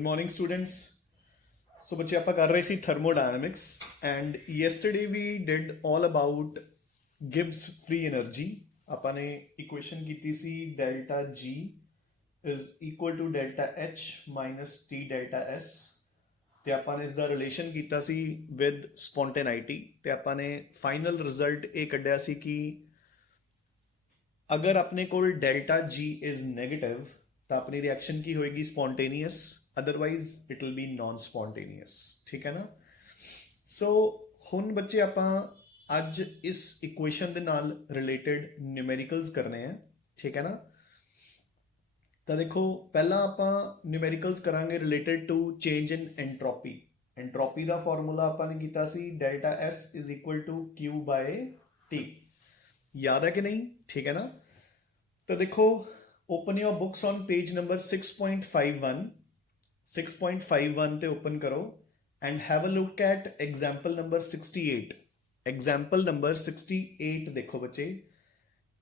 Good morning, students. So, बच्चे ਆਪਾਂ कर रहे सी thermodynamics and yesterday we did all about Gibbs free energy. ਆਪਾਂ ਨੇ equation ਕੀਤੀ ਸੀ delta G is equal to delta H minus T delta S ਤੇ ਆਪਾਂ ਨੇ ਇਸ ਦਾ ਰਿਲੇਸ਼ਨ ਕੀਤਾ ਸੀ with spontaneity ਤੇ ਆਪਾਂ ਨੇ ਫਾਈਨਲ ਰਿਜ਼ਲਟ ਇਹ ਕੱਢਿਆ ਸੀ ਕਿ अगर अपने को डेल्टा जी इज नेगेटिव तो अपनी रिएक्शन की होएगी spontaneous otherwise it will be non spontaneous ठीक है ना सो हुन बच्चे आप अज इस इक्वेशन के नाल रिलेटेड न्यूमेरिकल्स करने हैं ठीक है ना तो देखो पहला आप न्यूमेरिकल्स करांगे related to change in entropy का फॉर्मूला आपने किया सी delta S is equal to Q by T याद है कि नहीं ठीक है ना तो देखो open your books on page number 6.51 ते ओपन करो and have a look at example number 68 देखो बच्चे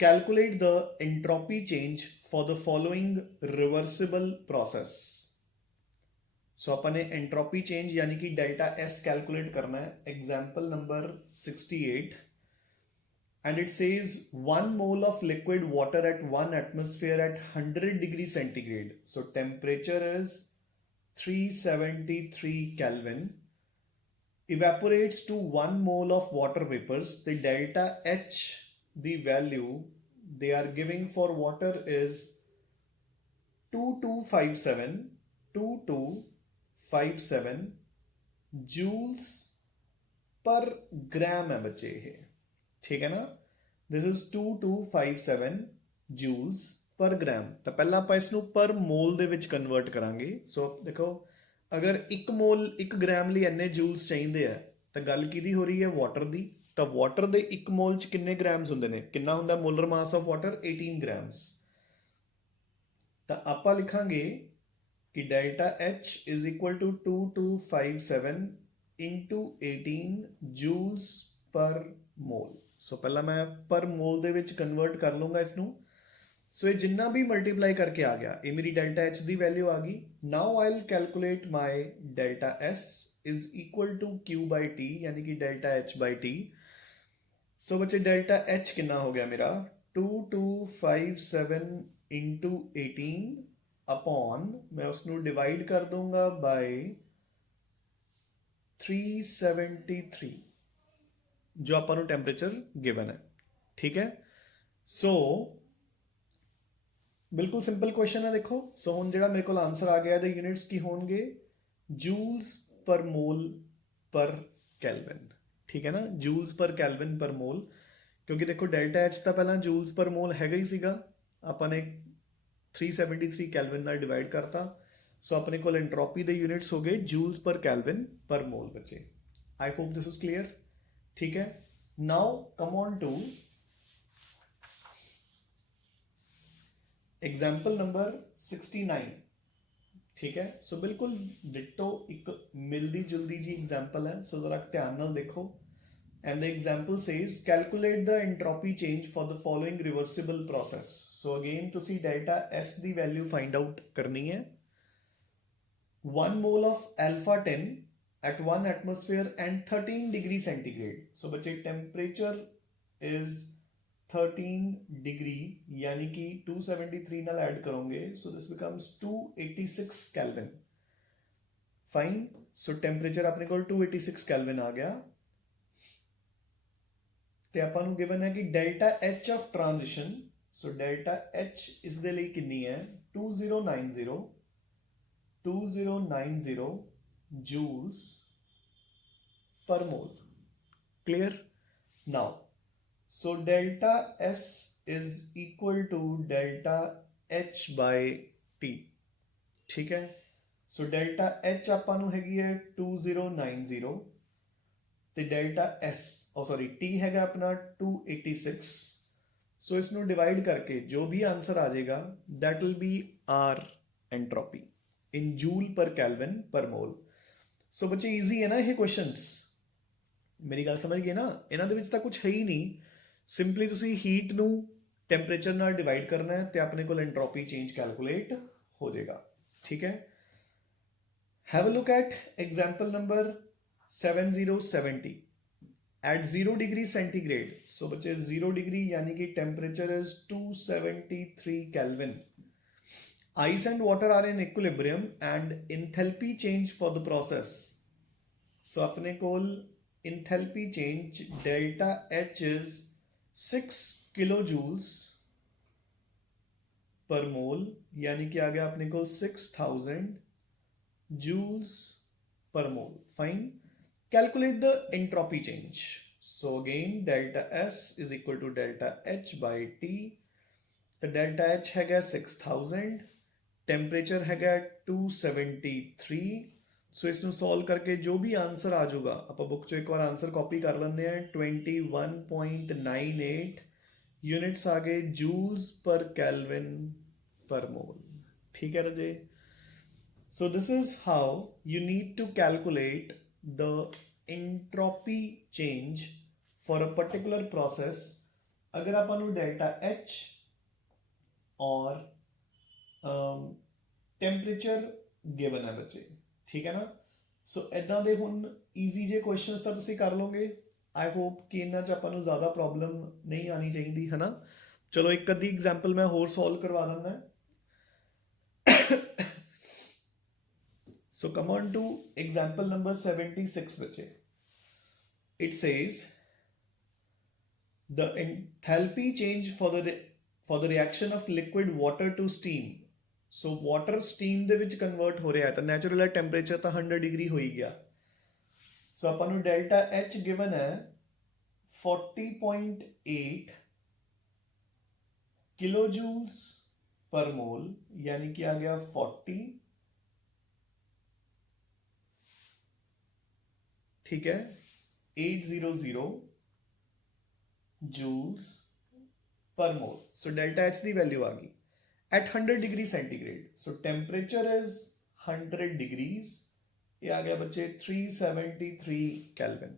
calculate the entropy change for the following reversible process so अपने एंट्रोपी चेंज यानी कि डेल्टा एस कैलकुलेट करना है example number 68 and it says 1 mole of liquid water at 1 atmosphere at 100 degrees centigrade. So temperature is 373 Kelvin. Evaporates to 1 mole of water vapors. The delta H, the value they are giving for water is 2257 joules per gram है बच्चे ये ठीक है ना this is 2257 joules per ग्राम तो पहला आप इसनों पर मोल दे विच कन्वर्ट करांगे सो देखो अगर एक मोल एक ग्राम लिए इन्ने जूल्स चाहिए है तो गल किहदी हो रही है वाटर दी तो वाटर दे एक मोल च किन्ने ग्राम्स हुंदे ने किन्ना हुंदा molar mass of water 18 grams तो आपां लिखांगे कि delta H is equal to 2257 into 18 joules per mole सो पहला मैं पर मोल दे विच कन्वर्ट कर लूँगा इसनों सो ये जिन्ना भी मल्टीप्लाई करके आ गया ये मेरी डेल्टा एच की वैल्यू आ गई now I will calculate my delta S is equal to Q by T यानी कि delta H by T so बच्चे डेल्टा एच कितना हो गया मेरा 2257 इंटू 18 अपॉन मैं उसनों डिवाइड कर दूंगा बाय 373 जो अपन टेम्परेचर गिवन है ठीक है सो बिल्कुल सिंपल क्वेश्चन है देखो सो हुन जेड़ा मेरे को आंसर आ गया द यूनिट्स की होंगे जूल्स पर मोल पर केल्विन ठीक है ना जूल्स पर केल्विन पर मोल क्योंकि देखो डेल्टा एच तो पहला जूल्स पर मोल हैगा ही सीगा अपने 373 केल्विन नाल डिवाइड करता सो अपने को एंट्रोपी दे यूनिट्स हो गए joules per kelvin per mole बचे I hope this is clear ठीक है now come on to example number 69 ठीक है सो बिल्कुल डिटो एक मिलदी जुलदी जी एग्जाम्पल है सो जरा ध्यान नाल देखो and the example says calculate the entropy change for the following reversible process so again तुसी डेल्टा एस दी वैल्यू फाइंड आउट करनी है 1 mole of alpha 10 at 1 atmosphere and 13 degree centigrade so बच्चे temperature is 13 degree यानी कि 273 नाल add करोगे so this becomes 286 Kelvin fine so temperature अपने को 286 Kelvin आ गया ते आपां नूं गिवन है कि delta H of transition so delta H इस दे लई कितनी है 2090 joules per mole clear now so delta S is equal to delta H by T ठीक है so delta H आपां नूं हैगी है 2090 ते delta S सॉरी T हैगा अपना 286 so इसनों डिवाइड करके जो भी आंसर आ जाएगा that will be our entropy in joule per Kelvin per mole सो बच्चे ईजी है ना ये क्वेश्चंस मेरी गल समझ गए ना इन्हां दे विच तां कुछ है ही नहीं सिंपली तुसी हीट नूं टेंपरेचर नाल डिवाइड करना है तो अपने को एंट्रोपी चेंज कैलकुलेट हो जाएगा ठीक है Have a look at example number 7070. At 0 degree centigrade, so बच्चे 0 degree यानी कि temperature is 273 Kelvin. Ice and water are in equilibrium and enthalpy change for the process. So अपने कोल enthalpy change delta H is 6 kilojoules per mole, यानी कि आ गया अपने को 6000 joules per mole. Fine. Calculate the entropy change. So again delta S is equal to delta H by T. The delta H हैगा 6000, temperature हैगा 273. सो इसमें solve करके जो भी आंसर आ जाऊगा, आप बुक चो एक बार आंसर कॉपी कर लेने हैं. 21.98 यूनिट्स आ गए जूल्स पर केल्विन पर मोल. ठीक है रजे. So this is how you need to calculate the entropy change for a particular process. अगर अपन डेल्टा एच और टेम्परेचर गिवन है बच्चे, ठीक है ना. सो इदां दे हुण ईजी जे क्वेश्चंस तां तुसीं कर लोगे. आई होप कि इन्हां च आपां नूं ज़्यादा प्रॉब्लम नहीं आनी चाहिए है ना. चलो एक अद्धी एग्जाम्पल मैं होर सॉल्व करवा दिंदा. So come on to example number 76 बच्चे. It says the enthalpy change for the reaction of liquid water to steam. So water steam ਦੇ ਵਿੱਚ ਕਨਵਰਟ ਹੋ ਰਿਹਾ ਹੈ ਤਾਂ ਨੈਚੁਰਲ ਟੈਂਪਰੇਚਰ ਤਾਂ 100 ਡਿਗਰੀ ਹੋ ਹੀ ਗਿਆ. ਸੋ ਆਪਾਂ ਨੂੰ ਡੈਲਟਾ H ਗਿਵਨ ਹੈ 40.8 किलोजूल्स पर मोल, यानी कि आ गया 40. ठीक है, 800 joules per mole. So delta H की वैल्यू आ गई at 100 degree centigrade. So temperature is 100 degrees. ये आ गया बच्चे 373 Kelvin.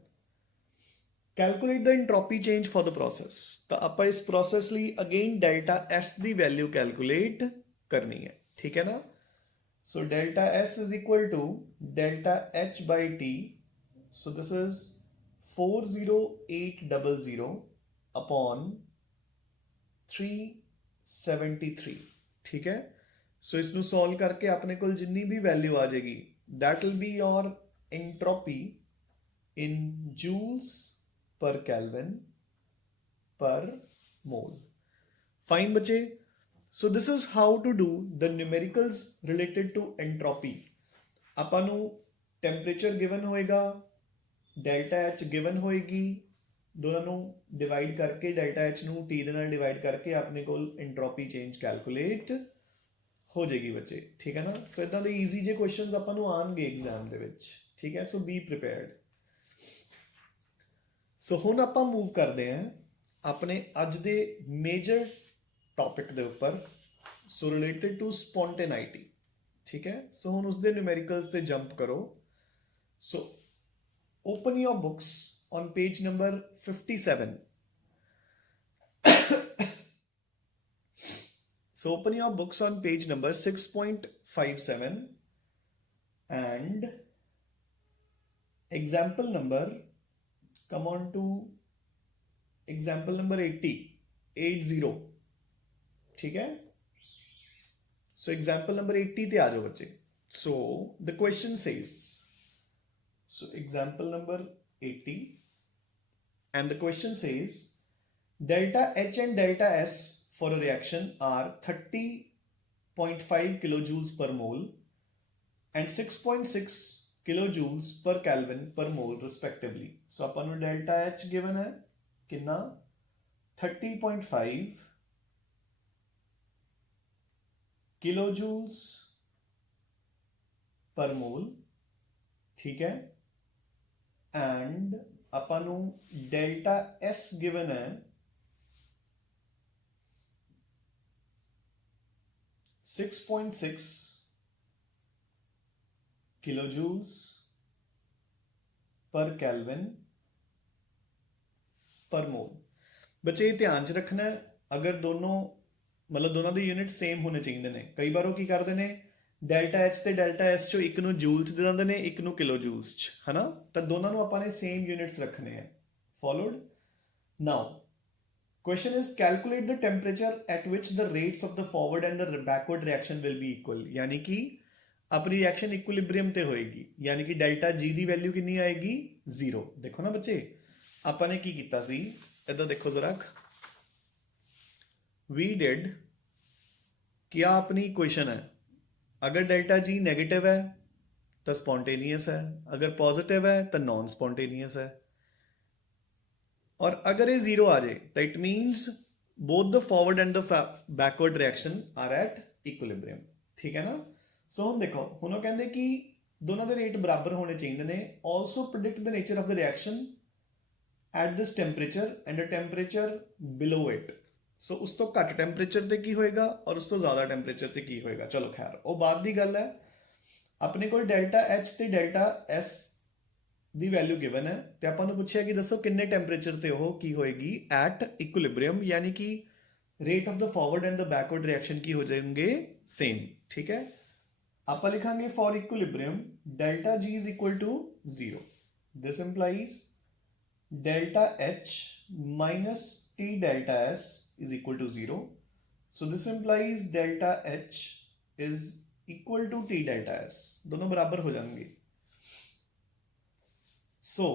Calculate the entropy change for the process. तो आप इस process लिए again delta S दी value calculate करनी है. ठीक है ना. So delta S is equal to delta H by T. So this is 40800 upon 373. ठीक है. सो इसनू सॉल्व करके अपने को जिन्नी भी वैल्यू आ जाएगी that will be your entropy in joules per kelvin per mole. Fine बच्चे. So this is how to do the numericals related to entropy. ਆਪਾਂ ਨੂੰ ਟੈਂਪਰੇਚਰ ਗਿਵਨ ਹੋਏਗਾ, ਡੈਲਟਾ H ਗਿਵਨ ਹੋਏਗੀ, दोनों ਨੂੰ डिवाइड करके डेल्टा H ਨੂੰ T ਦੇ ਨਾਲ डिवाइड करके अपने को एंट्रोपी चेंज कैलकुलेट हो जाएगी बच्चे. ठीक है ना. सो इदां दे ईजी जे क्वेश्चंस ਆਪਾਂ ਨੂੰ ਆਣਗੇ एग्जाम ਦੇ ਵਿੱਚ. ठीक है. सो बी प्रिपेयर्ड. सो ਹੁਣ ਆਪਾਂ मूव करते हैं अपने ਅੱਜ ਦੇ मेजर टॉपिक ਦੇ ਉੱਪਰ. So related to spontaneity. ठीक है. सो ਹੁਣ ਉਸ ਦੇ न्यूमेरिकल्स ਤੇ जंप करो. So open your books on page number 57. So open your books on page number 6.57 and example number, come on to example number 80. ठीक है. So example number 80 ते आ जाओ बच्चे. So the question says, so example number 80 and the question says delta H and delta S for a reaction are 30.5 kilojoules per mole and 6.6 kilojoules per Kelvin per mole respectively. So अपन को delta H given है कितना 30.5 kilojoules per mole. ठीक है. And upon delta S given है 6.6 किलोजूल्स पर kelvin per मोल. बच्चे ये ध्यान च रखना है अगर दोनों मतलब दोनों के यूनिट सेम होने चाहिए ने. कई बार वो की करते हैं ਡੈਲਟਾ ਐਚ ਤੇ ਡੈਲਟਾ ਐਸ ਚੋਂ ਇੱਕ ਨੂੰ ਜੂਲਸ ਦੇ ਦਿੰਦੇ ਨੇ, ਇੱਕ ਨੂੰ ਕਿਲੋ ਜੂਲਸ ਚ, ਹਨਾ। ਤਾਂ ਦੋਨਾਂ ਨੂੰ ਆਪਾਂ ਨੇ ਸੇਮ ਯੂਨਿਟਸ ਰੱਖਣੇ ਆ। Followed. Now question is calculate the temperature at which the rates of the forward and the backward reaction will be equal। यानी कि अपनी रिएक्शन इक्विलिब्रियम ते होएगी, यानी कि डेल्टा जी दी वैल्यू कितनी आएगी, 0। देखो ना बच्चे, आपने की कीता सी, इधर देखो जरा, वी डिड, क्या अपनी इक्वेशन है, अगर डेल्टा जी नेगेटिव है तो स्पॉन्टेनियस है, अगर पॉजिटिव है तो नॉन स्पॉन्टेनियस है, और अगर ये 0 आ जाए तो it means both the forward and the backward reaction are at equilibrium. ठीक है ना। सो हम देखो हुण वो कहंदे कि दोनों के रेट बराबर होने चाहिए ने। Also predict the nature of the reaction at this temperature and the temperature below it. So उस तो घट टेंपरेचर ते की होएगा और उस तो ज़्यादा टेंपरेचर ते की होएगा। चलो खैर वो बाद की गल है। अपने को डेल्टा एच ते डेल्टा एस ਦੀ ਵੈਲਿਊ ਗਿਵਨ ਹੈ ਤੇ ਆਪਾਂ ਨੂੰ ਪੁੱਛਿਆ ਕਿ ਦੱਸੋ ਕਿੰਨੇ ਟੈਂਪਰੇਚਰ ਤੇ ਉਹ ਕੀ ਹੋਏਗੀ ਐਟ ਇਕੁਇਲਿਬ੍ਰੀਅਮ, ਯਾਨੀ ਕਿ ਰੇਟ ਆਫ ਦਾ ਫਾਰਵਰਡ ਐਂਡ ਦਾ ਬੈਕਵਰਡ ਰਿਐਕਸ਼ਨ ਕੀ ਹੋ ਜਾਣਗੇ, ਸੇਮ। ਠੀਕ ਹੈ। ਆਪਾਂ ਲਿਖਾਂਗੇ for equilibrium delta G is equal to 0। This implies delta h minus t delta s is equal to 0. So this implies delta h is equal to t delta s, दोनों बराबर हो जाएंगे। So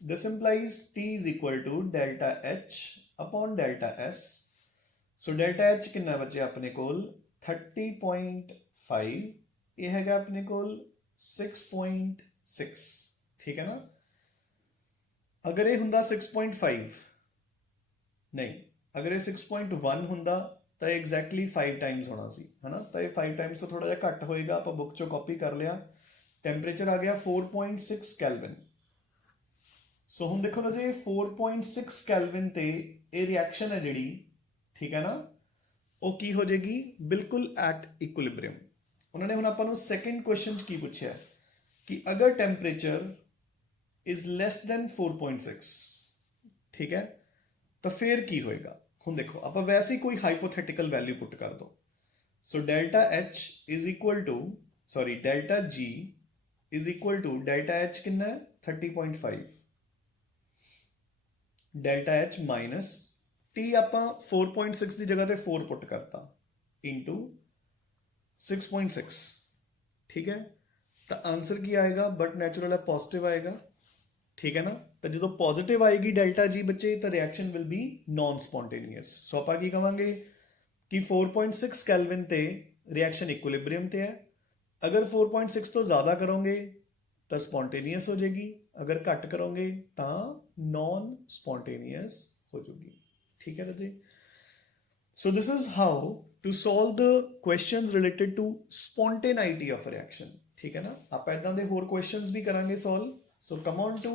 this implies t is equal to delta h upon delta s. So delta h कितना बचे अपने कोल 30.5, ये हैगा अपने कोल 6.6। ठीक है ना। अगर ये हुंदा 6.5 नहीं, अगर ये 6.1 हुंदा तो एग्जैक्टली 5 टाइम्स होना सी, है ना। तो ये 5 टाइम्स तो थोड़ा जिहा घट होएगा, आप बुक चो कॉपी कर लिया। टेंपरेचर आ गया 4.6 कैलविन। सो हम देखो ना जी 4.6 कैलविन ते ये रिएक्शन है जिहड़ी, ठीक है ना, वो की हो जाएगी बिल्कुल एट इक्विलिब्रियम। उन्होंने हुण आपां नूं सैकेंड क्वेश्चन की पूछा कि अगर टेंपरेचर इज लैस दैन 4.6, ठीक है, तो फिर की होएगा। हुण देखो आप वैसे ही कोई हाइपोथेटिकल वैल्यू पुट कर दो। So delta H is equal to, sorry delta G is equal to delta H कितना है 30.5, डेल्टा एच माइनस टी आप 4.6 की जगह पे 4 पुट करता इंटू 6.6। ठीक है। तो आंसर की आएगा, बट नेचुरल है पॉजिटिव आएगा। ठीक है ना। तो जो पॉजिटिव आएगी डेल्टा जी बच्चे तो reaction will be non spontaneous. So आप की कहांगे कि 4.6 कैलविन ते रिएक्शन इक्विलिब्रियम ते है। अगर 4.6 तो ज़्यादा करोगे तो स्पॉन्टेनियस हो जाएगी, अगर घट करोगे तो नॉन स्पॉन्टेनियस हो जाएगी। ठीक है बच्चे। So this is how to solve the questions related to spontaneity of reaction. ठीक है ना। आप इदां दे होर क्वेश्चंस भी करांगे solve. So come on to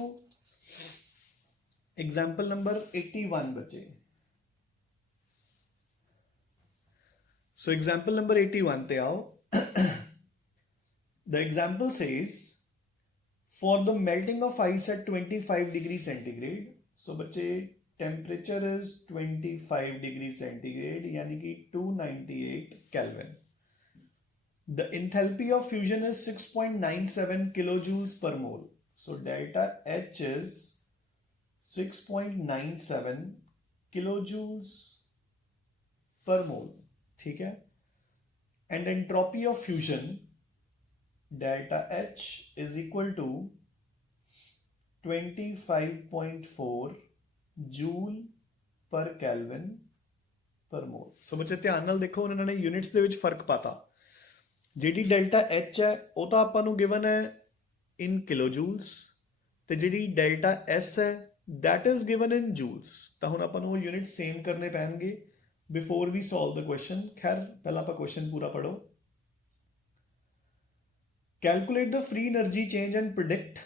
example number 81 बच्चे। सो एग्जाम्पल नंबर 81 ते आओ। The example says for the melting of ice at 25 degrees centigrade, so बच्चे temperature is 25 degrees centigrade यानी कि 298 Kelvin. The enthalpy of fusion is 6.97 kilojoules per mole. So delta H is 6.97 kilojoules per mole. ठीक है। And entropy of fusion delta H is equal to 25.4 joule per kelvin per mole. सो बच्चे ध्यान नाल देखो उन्होंने units दे विच फर्क पाता। जिहड़ी डेल्टा एच है वो तो आपां नूं गिवन है इन किलो जूल्स, ते जिहड़ी डेल्टा एस है that is given in joules. तो हुण आपां नूं यूनिट सेम करने पैणगे before we solve the question. खैर पहला आपां क्वेश्चन पूरा पढ़ो। Calculate the free energy change and predict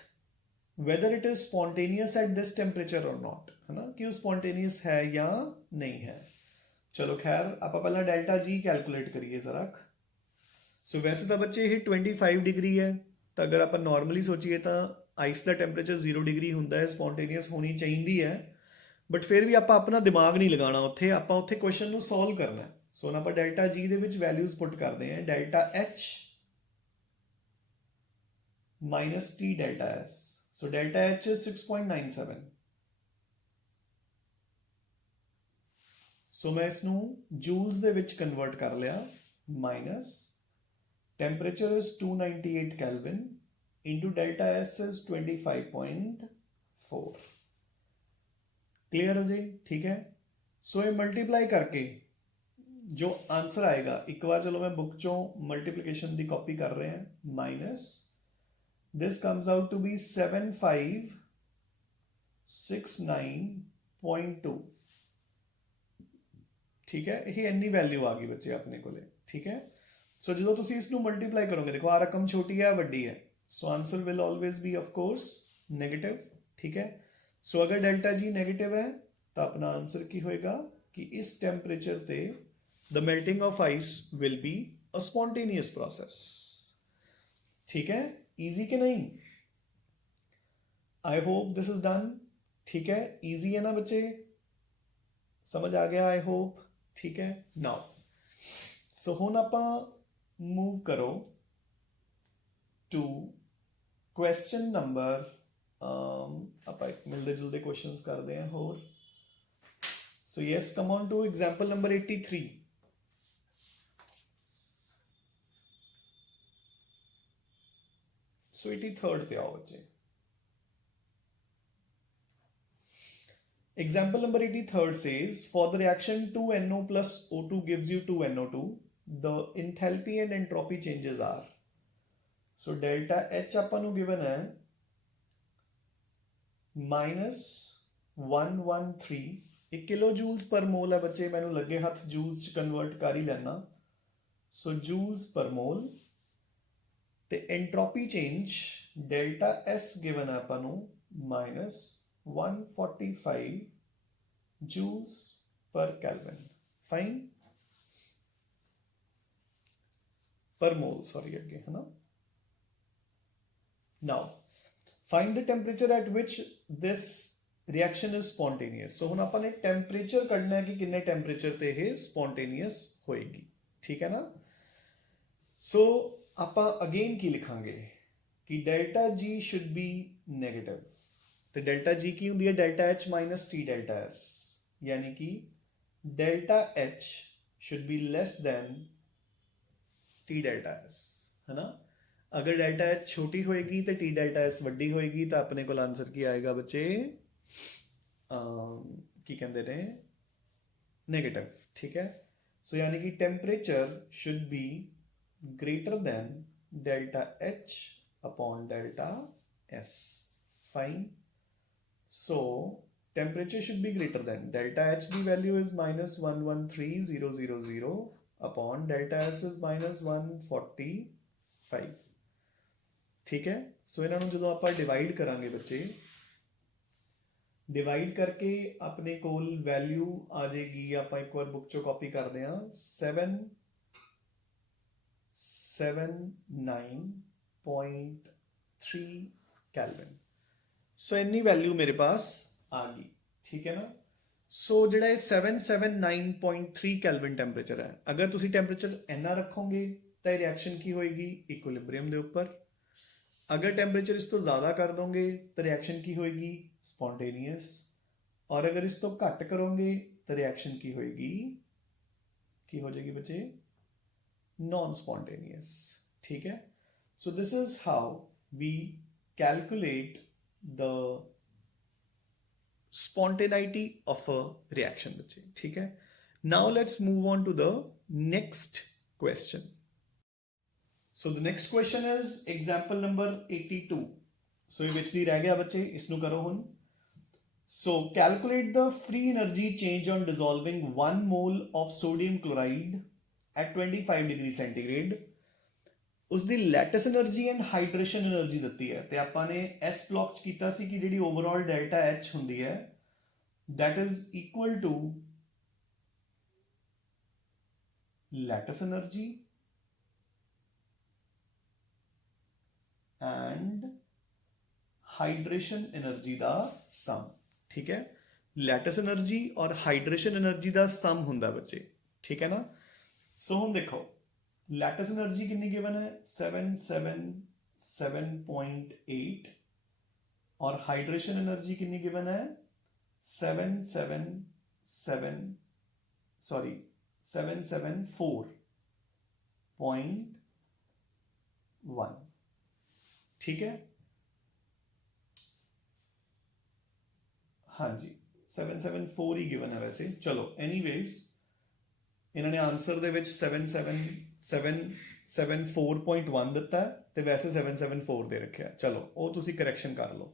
whether it is spontaneous at this temperature or not, है ना, कि वो spontaneous है या नहीं है। चलो खैर आप पहला डेल्टा जी कैलकुलेट करिए जरा। सो वैसे तो बच्चे ये 25 डिग्री है, तो अगर आप नॉर्मली सोचिए तो आइस का टैंपरेचर 0 डिग्री होंदा है, स्पॉन्टेनियस होनी चाहिए है, बट फिर भी आप अपना दिमाग नहीं लगाना उत्थे, आप उत्थे क्वेश्चन को सॉल्व करना है। सो आप डेल्टा जी दे विच वैल्यूज पुट करते हैं। Delta H minus T delta S. So delta H is 6.97. सो मैं इसनू जूल्स दे विच कन्वर्ट कर लिया minus temperature is 298 Kelvin into delta S is 25.4. Clear है जी? ठीक है. सो ये मल्टीप्लाई करके जो आंसर आएगा, एक बार चलो मैं बुक चो मल्टीप्लीकेशन की कॉपी कर रहे हैं, minus this comes out to be 7569.2. ठीक है, ये इन्नी वैल्यू आ गई बच्चे अपने को. ठीक है. सो जो तुम इसनू मल्टीप्लाई करोगे, देखो आ रकम छोटी है वड्डी है, so answer will always be of course negative. ठीक है. सो अगर डेल्टा जी नेगेटिव है तो अपना आंसर की होएगा कि इस टेम्परेचर ते the melting of ice will be a spontaneous process. ठीक है. इजी के नहीं? आई होप दिस इज डन. ठीक है. इजी है ना बच्चे? समझ आ गया आई होप? ठीक है. नाउ सो हुण आपां मूव करो टू क्वेश्चन नंबर, आपां मिलदे जुलदे क्वेश्चंस करते हैं होर. So yes, come on to example number 83. So 83rd पे आओ बच्चे. Example number 83rd says, for the reaction 2NO plus O2 gives you 2NO2, the enthalpy and entropy changes are. So delta H अपन को given है -113. एक kilo joules per मोल है बच्चे, मैंने लगे हाथ जूल्स कन्वर्ट कर ही लेना. सो जूल्स पर मोल ते entropy change delta S given है अपन -145 joules per Kelvin. Fine. Per mole, sorry again, है ना? Now, find the temperature at which this reaction is spontaneous. So हुन अपन एक टेम्परेचर कढना है कि किन्ने टेम्परेचर ते ये spontaneous होएगी. ठीक है ना? So आपां अगेन की लिखांगे कि delta G should be negative. तो डेल्टा जी की होंगी है delta H minus T delta S, यानी कि delta H should be less than T delta S, है ना? अगर डेल्टा एच छोटी होएगी तो टी डेल्टा एस वड्डी होएगी, तो अपने को आंसर की आएगा बच्चे की कहते हैं नेगेटिव. ठीक है. सो यानी कि temperature should be greater than delta H upon delta S. Fine. So temperature should be greater than delta H. The value is -113,000 upon delta S is -145. ठीक है. सो इन्होंने जो आप डिवाइड करांगे बच्चे, डिवाइड करके अपने कोल वैल्यू आ जाएगी. आप एक बार बुक चो कॉपी करते हैं 779.3 Kelvin. सो इन्नी वैल्यू मेरे पास आ गई. ठीक है ना? सो जिहड़ा 779.3 Kelvin टेम्परेचर है, अगर तुसी टेम्परेचर इन्ना रखोगे तो रिएक्शन की होएगी इक्विलिब्रियम के ऊपर. अगर टेम्परेचर इस तो ज़्यादा कर दोगे तो रिएक्शन की होएगी स्पॉन्टेनियस. और अगर इस तो घट करोगे तो रिएक्शन की होएगी, की हो जाएगी बच्चे, नॉन स्पॉन्टेनियस. ठीक है. So this is how we calculate the spontaneity of a reaction बच्चे. ठीक है. Now let's move on to the next question. So the next question is example number 82. So ये which दी रह गया बच्चे, इसनु करो हुन. So calculate the free energy change on dissolving 1 mole of sodium chloride at 25 degrees centigrade. उसकी lattice energy and hydration energy दी है. तो आपने एस ब्लॉक किया सी कि जी ओवरऑल डेल्टा एच होंगी है that is equal to lattice energy and hydration energy का सम. ठीक है. लैटिस एनर्जी और हाइड्रेशन एनर्जी का सम होंगे बच्चे. ठीक है ना? सो हम देखो लैटिस एनर्जी कितनी गिवन है 779 7.8 और हाइड्रेशन एनर्जी कितनी गिवन है 774.1 ठीक है हाँ जी 774 ही गिवन है वैसे चलो एनीवेज इन्होंने आंसर ਦੇ ਵਿੱਚ 774.1 ਦਿੱਤਾ ਹੈ ਤੇ ਵੈਸੇ 774 ਦੇ ਰੱਖਿਆ ਚਲੋ ਉਹ ਤੁਸੀਂ ਕਰੈਕਸ਼ਨ ਕਰ ਲਓ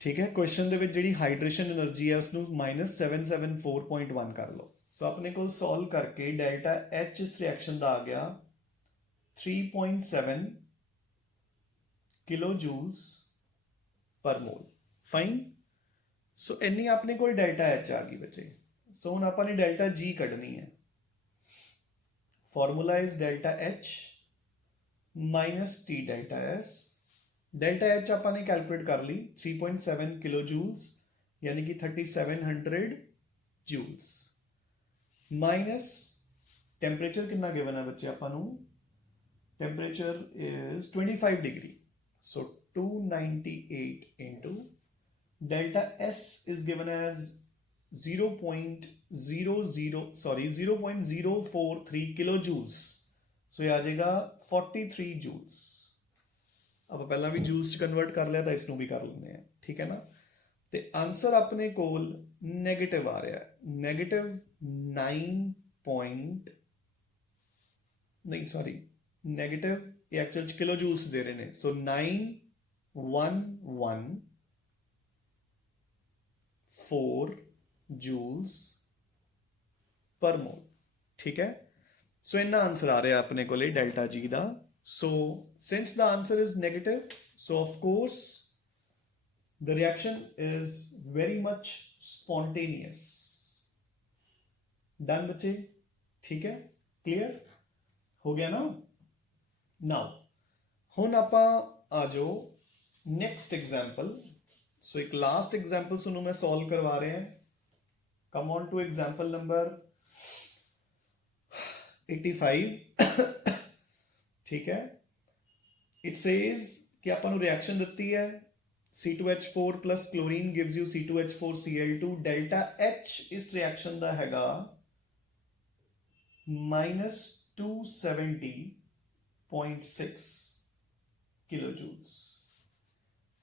ਠੀਕ ਹੈ ਕੁਐਸਚਨ ਦੇ ਵਿੱਚ ਜਿਹੜੀ ਹਾਈਡਰੇਸ਼ਨ એનર્ਜੀ ਹੈ ਉਸ ਨੂੰ -774.1 ਕਰ ਲਓ ਸੋ ਆਪਣੇ ਕੋਲ ਸੋਲਵ ਕਰਕੇ ਡੈਲਟਾ H ਇਸ ਰਿਐਕਸ਼ਨ ਦਾ ਆ ਗਿਆ 3.7 ਕਿਲੋ ਜੂਲਸ ਪਰ ਮੋਲ ਫਾਈਨ ਸੋ ਇੰਨੀ ਆਪਣੇ ਕੋਲ ਡੈਲਟਾ H ਆ ਗਈ ਬੱਚੇ ਸੋ ਹੁਣ ਆਪਾਂ ਨੇ ਡੈਲਟਾ G ਕੱਢਣੀ ਹੈ formula is delta H minus T delta S delta H ਆਪਾਂ ਨੇ ਕੈਲਕੂਲੇਟ ਕਰ ਲਈ 3.7 ਕਿਲੋ ਜੂਲਸ ਯਾਨੀ ਕਿ 3700 ਜੂਲਸ ਮਾਈਨਸ ਟੈਂਪਰੇਚਰ ਕਿੰਨਾ ਗਿਵਨ ਹੈ ਬੱਚੇ ਆਪਾਂ ਨੂੰ temperature is 25 degree so 298 into delta S is given as 0.043 kilojoules सो ये आ जाएगा 43 जूल्स अब पहला भी जूल्स च कन्वर्ट कर लिया था इसनों भी कर लेने हैं ठीक है ना तो आंसर अपने कोल नेगेटिव आ रहा है नेगेटिव 9 नहीं सॉरी नेगेटिव ये एक्चुअल किलो जूल्स दे रहे हैं सो 911.4 जूल्स पर मोल ठीक है सो इन्ना आंसर आ रहा अपने को डेल्टा G का so since the answer is negative so of course the reaction is very much spontaneous done बच्चे ठीक है क्लियर हो गया ना नाउ हुण आपां आ जाओ नेक्स्ट एग्जाम्पल सो एक लास्ट एग्जाम्पल सुनो मैं सॉल्व करवा रहे हैं come on to example number 85 ठीक है इट सेज कि अपन रिएक्शन दी है C2H4 plus chlorine gives you C2H4Cl2 delta H इस रिएक्शन का हैगा -270.6 किलोजूल्स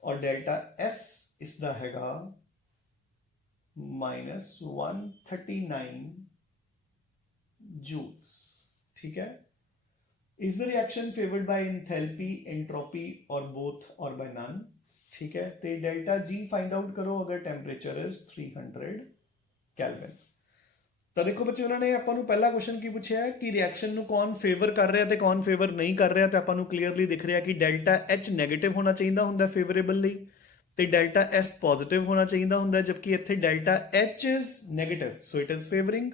और डेल्टा S इसका हैगा -139 जूल्स ठीक है is the reaction favoured by enthalpy entropy और बोथ और बाय नन ठीक है तो डेल्टा G फाइंड आउट करो अगर टेंपरेचर इज 300 केल्विन तो देखो बच्चे उन्होंने अपन पहला क्वेश्चन की पूछा है कि रिएक्शन ਨੂੰ कौन फेवर कर रहा है कौन फेवर नहीं कर रहा तो अपन क्लीयरली दिख रहा है कि डेल्टा H नेगेटिव होना चाहिए होंगे फेवरेबल तो डेल्टा S पॉजिटिव होना चाहिए होंगे जबकि इतने delta H is negative so it is favouring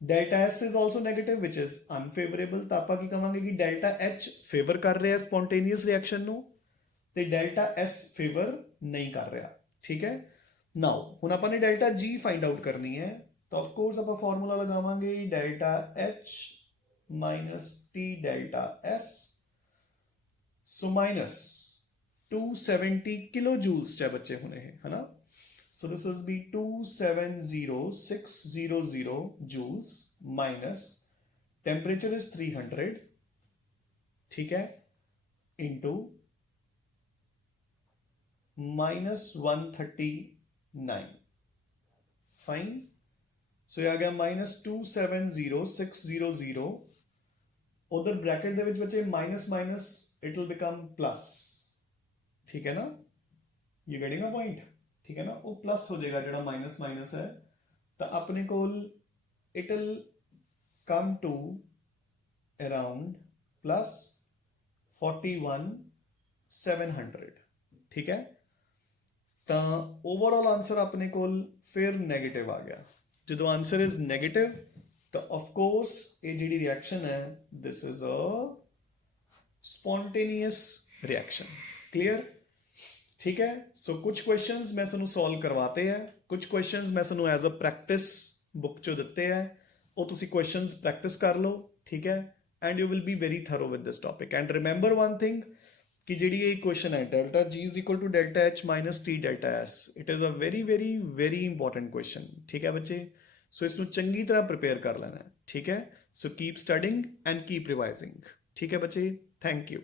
delta S is also negative which is unfavorable तो ਆਪਾਂ ਕੀ ਕਹਾਂਗੇ ਕਿ डेल्टा H फेवर कर रहा है स्पॉन्टेनियस रिएक्शन ਨੂੰ ਤੇ डेल्टा S फेवर नहीं कर रहा ठीक है नाउ ਹੁਣ ਆਪਾਂ ਨੇ डेल्टा G फाइंड आउट करनी है तो ऑफ कोर्स ਆਪਾਂ फार्मूला लगावांगे delta H minus T delta S so minus 270 kilo joules चाहे बच्चे होने हैं है ना So this will be 270,600 joules minus temperature is 300 ठीक है into -139 फाइन सो ये आ गया -270,600 उधर ब्रैकेट दे विच बचे minus minus it will become plus ठीक है ना यू गेटिंग अ पॉइंट ठीक है ना वो प्लस हो जाएगा जो माइनस माइनस है तो अपने को it will come to around plus 41,700 ठीक है तो ओवरऑल आंसर अपने को फिर नेगेटिव आ गया जो आंसर इज नेगेटिव तो ऑफ कोर्स ये जी रिएक्शन है this is a spontaneous reaction clear ठीक है सो कुछ क्वेश्चंस मैं सानू सॉल्व करवाते हैं कुछ क्वेश्चंस मैं सानू एज अ प्रैक्टिस बुक चो दिते हैं वो तुसी क्वेश्चंस प्रैक्टिस कर लो ठीक है and you will be very thorough with this topic. And remember one thing, कि ਜਿਹੜੀ ਇਹ क्वेश्चन है delta G is equal to delta H minus T delta S, it is a very very very important question. ठीक है बच्चे, सो इसਨੂੰ ਚੰਗੀ ਤਰ੍ਹਾਂ prepare कर लेना है, ठीक है. So keep studying and keep revising, ठीक है बच्चे. Thank you.